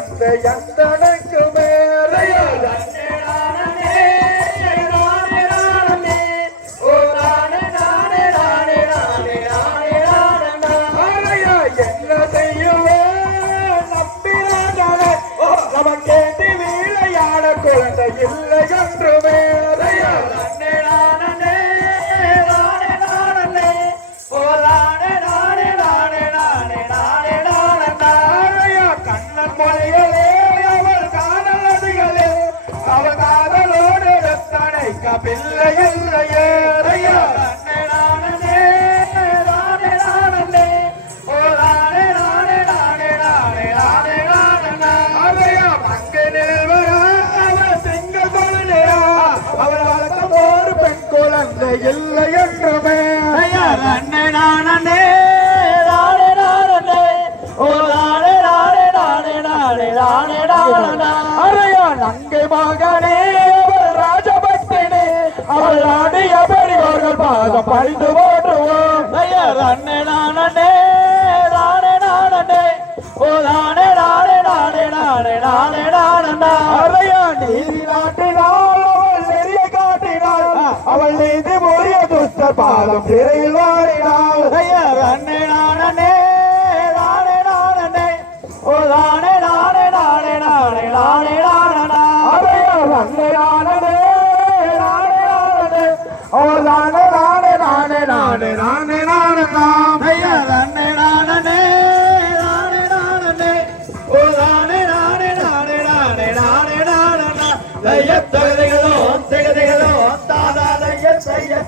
எந்த எத்தனைக்குமே இல்லை என்றுமே. ஐயா நானே நானே அறையா நங்கை மகனே. ராஜ பணிந்து போற்றுவோம். ஐயா நானே நானே நானே ஓ நானே நானே நானே நானே நானே நானே அறையா நீதி நாட்டினாள் அவள் நெறிய காட்டினாள் அவள் நீதி முறிய துஷ்ட பாதம் சிறையில் வாடினாள் ஐயா நானே நானே நானே நானே நானே நானே. நாம் ஐயா நானே நானே நானே நானே. ஓ நானே நானே நானே நானே நானே நானே ஐயா தகதிகளோ தகதிகளோ தாதா ஐயா ஐயா